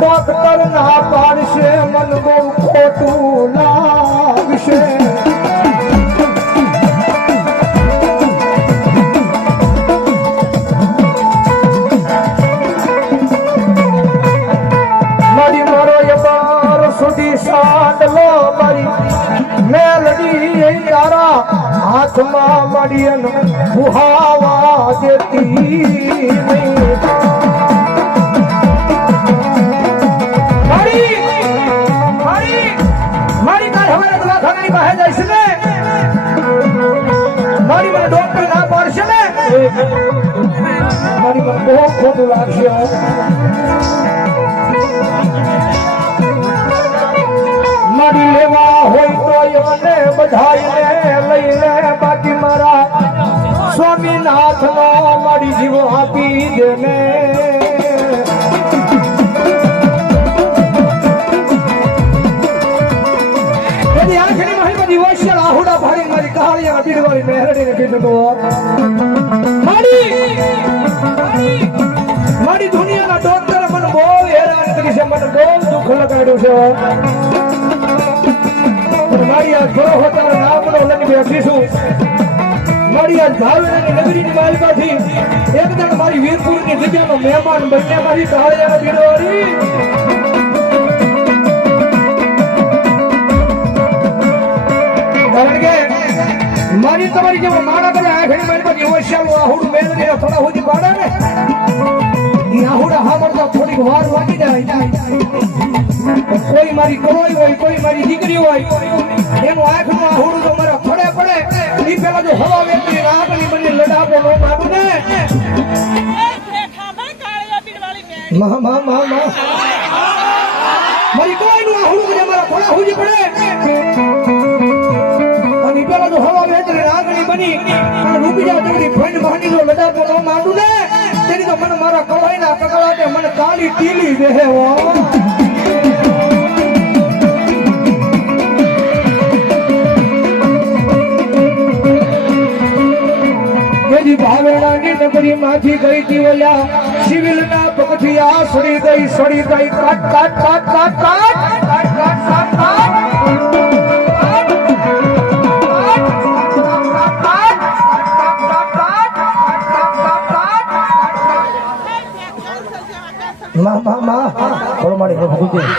Doctor ના પાડશે, મન બહુ ખોટું લાગશે. મારી મારો યમાર સુધી સાંડલો મારી મેલડી તારા હાથમાં મળી ગુહાવા દેતી નહીં. મારી મને બહુ ખોટું લાગશે. મારી લેવા હોય તો મને બધાઈને લઈ લે બાકી મારા સ્વામીનાથ નો મારી જીવો આપી દે ને મારી આ ઘરો હોતા નામનો લઈને છું. મારી આ ધારણાની નગરીની માલિકાથી એકદમ મારી વીરપુરની જગ્યાનો મહેમાન બન્યા મારી કારણ કે મારી તમારી જેવો માણા આ આખરી મારી પાસે હોશિયાર આહુડ મેલ ને થોડા સુધી પાડે ને. વાર લાગી જાય. કોઈ મારી કોઈ હોય, કોઈ મારી દીકરી હોય, એનું આંખનું આહુડું તો મારા ફળે પડે. એ પેલા જો હવા વેચી આગની બંને લડાપો નો માગું ને મારી કોઈનું આહુડું મને મારા ફળા હુજી પડે. અને પેલા જો હવા વેચી આગની બની, અને રૂપિયા જોડી ફંડ મહાની નો લડાપો નો માંડું ને તો મારા કળાઈના કકળાટે મને કાલી ટીલી ભાવેણાની નગરી માંથી ગઈ તી ઓલા સિવિલ ના પગથિયા સડી ગઈ, સડી કાટ કાટ કાટ કાટ કાટ કાટ. ಮಾ ಮಾ ಮಾ ಮಾಡಿ ಹೋಗ್ತೀನಿ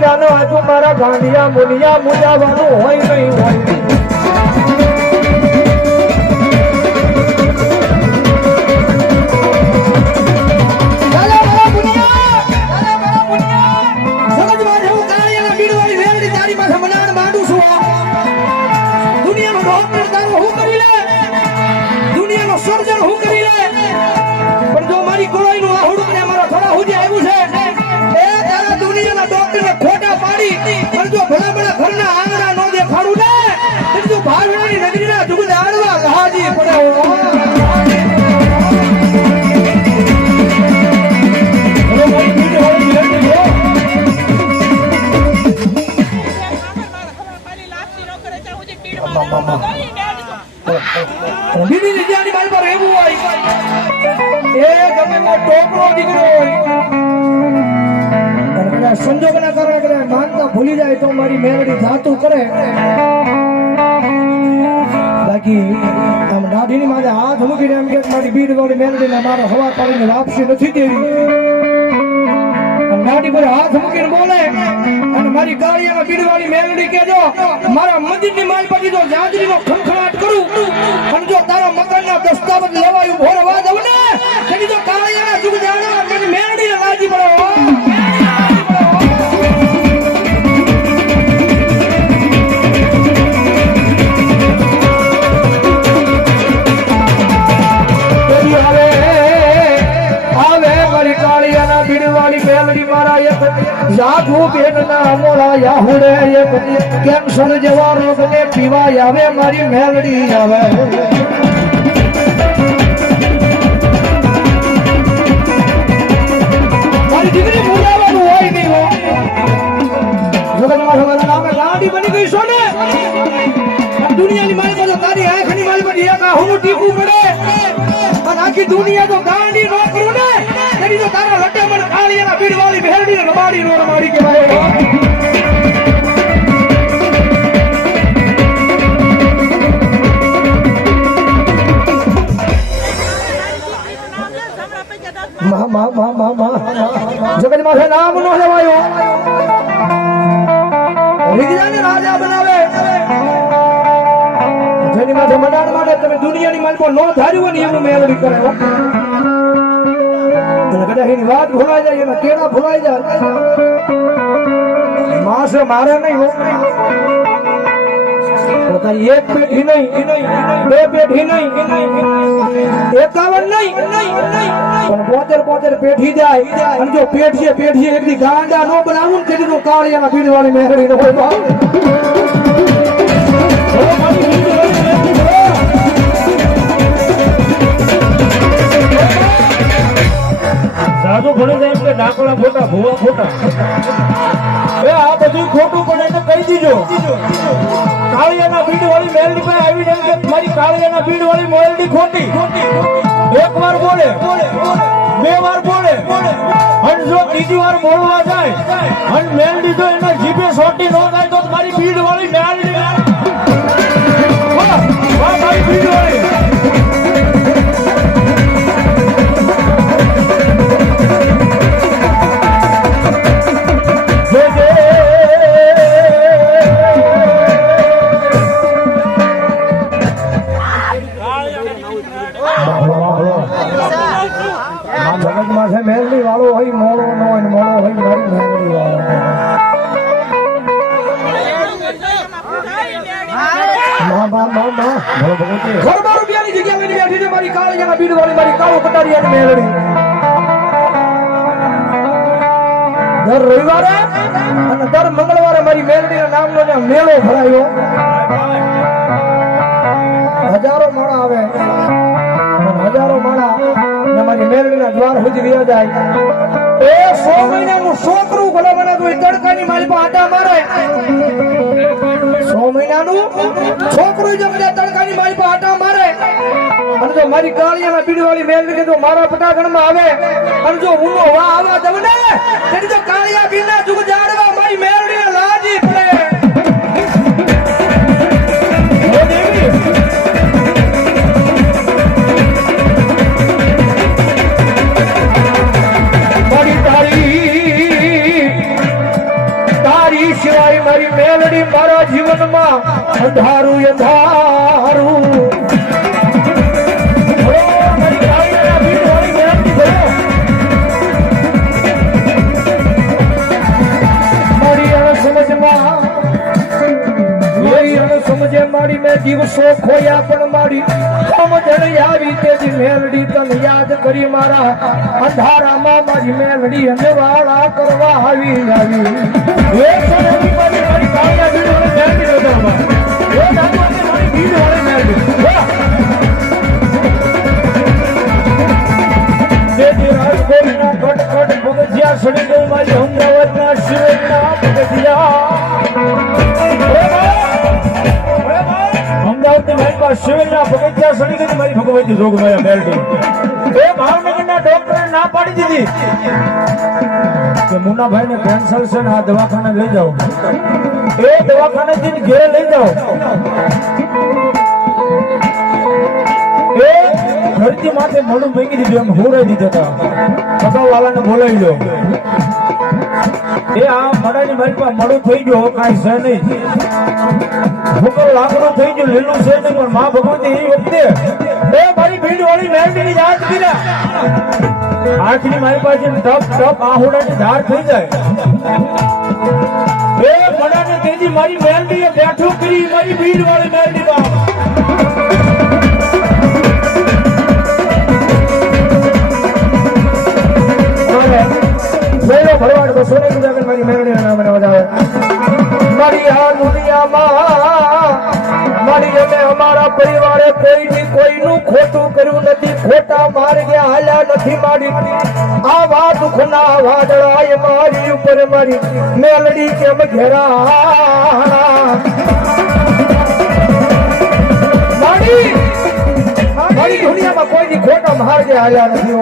જાનો આજુ મારા ગાંડિયા મુનિયા મુજાવાનું હોય નહીં હોય કરે. હાથ મૂકીને એમ કે મારી બીડ વાળી મેલડીને મારે હવા પાડીને હાથ મૂકીને બોલે, અને મારી ગાળીયાના બીડ વાળી મેલડી કેજો મારા મંદિરની માલ પછી તો જાજરીનો ખંખણાટ કરું, અને જો તારા મકાનના દસ્તાવેજ લેવાયું ભોરવા દઉં ને તેની જો કાળિયાના જુગ જાણવા મને લાજી પડો જાગુ બેનના મોળા યાહુડે એક કેન્સર જેવા રોગને પીવા આવે, મારી મેલડી આવે. બની ગઈ ને. દુનિયાની મારી પાસે તારી આંખની પાસે એક આહુનું ટીપું પડે. અને આખી દુનિયા તો ગાંડી નો કરું ને. તેની તો તારા લટામણ ખાલી એના બીડવાળી ભેરડી ને રમાડી નો રમાડી કહેવાય. જગત માથે નામ નો લેવાયો. વિજ્ઞાન રાજા બનાવે. જેની માથે મંડાણ માટે તમે દુનિયાની માલકો નો ધાર્યું હોય ને એવું મેળવી કરે. કદાચ એની વાત ભૂલાઈ જાય, એના કેળા ભૂલાઈ જાય. માસ મારે નહીં પોતાની એક પેઢી નહીં, બે પેઢી નહીં, એકાવન નહીં. પોતેર પોતેર પેઢી જાય. અને જો પેઢીએ પેઢીએ એકદી ગાંડા નો બનાવું ને તેથી તો કાળિયાના પીડ વાળી મેળવી ન સાધુ ભણી જાય કે ડાકડા ખોટા ભૂવા ખોટા એ આ બધું ખોટું પડે એને કહી દીજો. કાળિયાના ભીડ વાળી મેલડી પાસે આવીને એમ કે મારી કાળિયાના ભીડ વાળી મેલડી ખોટી. એક વાર બોલે, બે વાર બોલે, અને જો ત્રીજી વાર બોલવા જાય, અને મેલડી તો એના જીભે સોટી ન થાય તો ઘરમાં રૂપિયાની જગ્યા લઈને મારી કાળિયાના બીડ વાળી મારી કાળો કટારિયાની મેલડી. દર રવિવારે અને દર મંગળવારે મારી મેલડીના નામનો મેળો ભરાયો. હજારો માણા આવે હજારો ને મારી મેલડીના દ્વાર સુધી વ્યા જાય. એ સો મહિનાનું છોકરું ભલે કોઈ તડકાની મારી પર આટા મારે. સો મહિનાનું છોકરું જો મને તડકાની મારી પર આટા મારે, અને જો મારી કાળિયાના પીડવાળી મેલડી કે જો મારા પટાગણમાં આવે, અને જો ઊનો વા આવા દઉં ને, તેની જો કાળિયા પીના જુગ જાડવા મારી મેલડીને મેલડી મારા જીવનમાં અંધારું અંધારું. મારી મેં દિવસો ખોયા પણ મારી સમજણ આવી તેજી મેલડી તને યાદ કરી મારા અંધારામાં મારી મેલડી વાળા કરવા આવી આવી. એક સોનેરી મારી. વાહ! જેથી રાજકોટના ખટખટ પગથિયા જોગમાયા મેલડી. એ ભાવનગરના ડોક્ટરે ના પાડી દીધી કે મુન્નાભાઈ ને કેન્સર ને આ દવાખાને લઈ જાઓ એ દવાખાને થી ઘેરે લઈ જાઓ. ધરતી માથે મોઢું મૂકી દીધું, એમ હોરાઈ દીધા હતા. કપાવાલાને બોલાવી લો. એ આ મડાની મારી પાસે મળું થઈ ગયો કાંઈ છે નહીં. ભૂકર લાકડું થઈ ગયું, લીલું છે નહીં, પણ મા ભગવતી એ વખતે એ મારી ભીડ વાળી મેરડીની યાદ કર્યા. આખરી મારી પાસે ટપ ટપ આહુડાની ધાર થઈ જાય. તેજી મારી મેરડીએ બેઠું કરી મારી ભીડ વાળી મેરડીમાં મેળો ભરવાડ, બસો ને ગુજાગર મારી મેળવીના મને વધાવે મારી આ દુનિયામાં મારી અમે અમારા પરિવારે કોઈની કોઈનું ખોટું કર્યું નથી. ખોટા માર્ગે હાલ્યા નથી મારી. આવા દુઃખના વાદળાએ મારી ઉપર મારી. મેલડી કેમ ઘેરા મારી દુનિયામાં કોઈની ખોટા માર્ગે હાલ્યા નથી.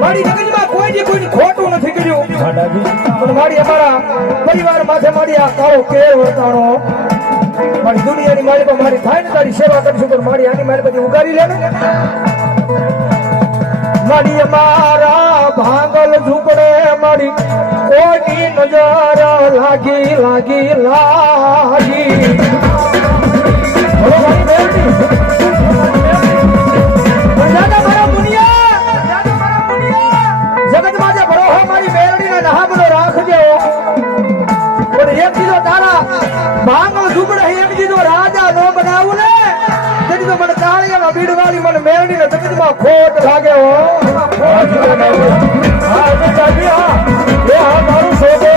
મારી જગતમાં કોઈને કોઈને ખોટું નથી કર્યું. પણ મારી અમારા પરિવાર માથે મારી આ કાળો કેર વર્તાણો. મારી દુનિયાની મારી મારી થાય ને તારી સેવા કરીશું, પણ મારી આની મારી બધી ઉગારી લે ને. મારી મારા ભાંગલ ઝૂંપડે મારી કોઈની નજર લાગી લાગી લાગી. રાખજો. પણ એક ભાંગો સુગડ એક દીધો રાજા નો બનાવું ને? તેની તો મને કાળિયામાં બીડવાની મને મેરડીને જગતમાં ખોટ લાગે હો. હા. એટલે ચાલી હા. મારું શોધો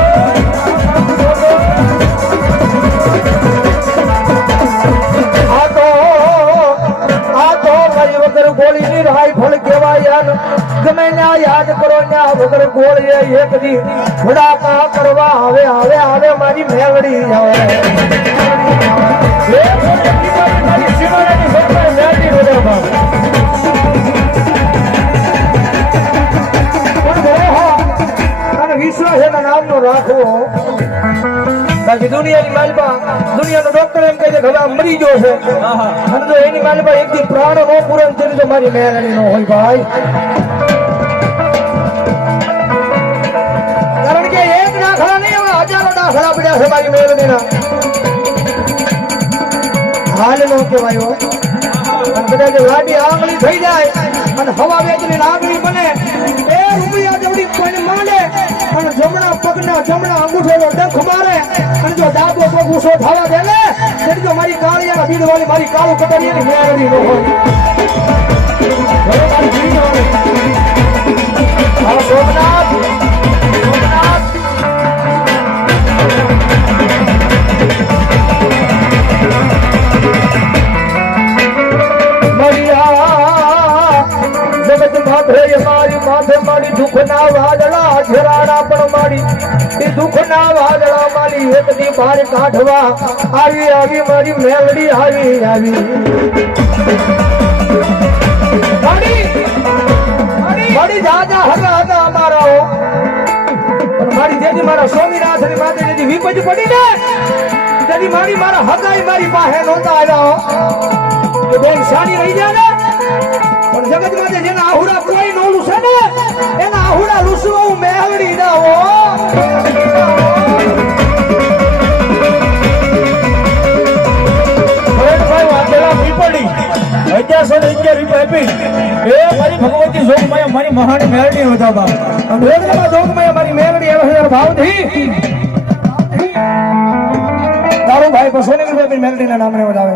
ના યાદ કરો ના વગર ગોળીએ એક દી. ભડાકા કરવા હવે હવે હવે મારી મેલડી વિશ્વાસ એના નામનો રાખવો. બાકી દુનિયાની માલમાં, દુનિયાનો ડોક્ટર એમ કહે કે હવે મરી ગયો છે. અને જો એની માલમાં એક દી પ્રાણ નો પૂરણ તો મારી મેલડી નો હોય ભાઈ. હજારો બધા છે મારી હાલ નો કહેવાય. અને લાડી આંગળી થઈ જાય અને હવા વેચની આંગળી બને, એ રૂપિયા જેવડી કોઈ માંડે અને જમણા પગના જમણા અંગૂઠોનો ડંખ મારે, અને જો ડાબો પગ ઊંચો થવા દે ને તો મારી કાળિયાના બીડવાળી મારી કાળું કટરીયાની મેળવી ન હોય. સોમનાથ મારી એ દુઃખના વાદળા મારી એક દી બહાર કાઢવા આવી આવી, મારી મેલડી આવી આવી. મારી દાદા હતા હતા અમારા મારી જેથી મારા સ્વામિનાથની માથે જેથી વિપજ પડી ને તેથી મારી, મારા હગાઈ મારી પાસે નહોતા આવ્યા બેન શાની રહી જાય ને? પણ જગતમાં જેના આહુડા કોઈ નો લૂસે ને, એના આહુડા લૂસવા હું. મેળવી ના ને મારી મહાન મેળડી. વેદના મારી મેળડી તારું ભાઈ, બસો ને રૂપિયા ના નામને વધાવે.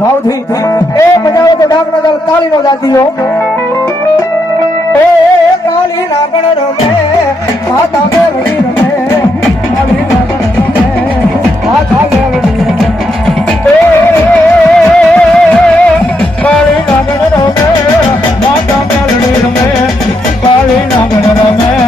ભાવથી એ બજાવો તો ડાક ના દાલ તાળી નો દાદીઓ એ, કાળી નાગણ રમે, માતા મેરણી રમે, કાળી નાગણ રમે, માતા મેરણી નાગણ રમે કાલી નાગણ રમે.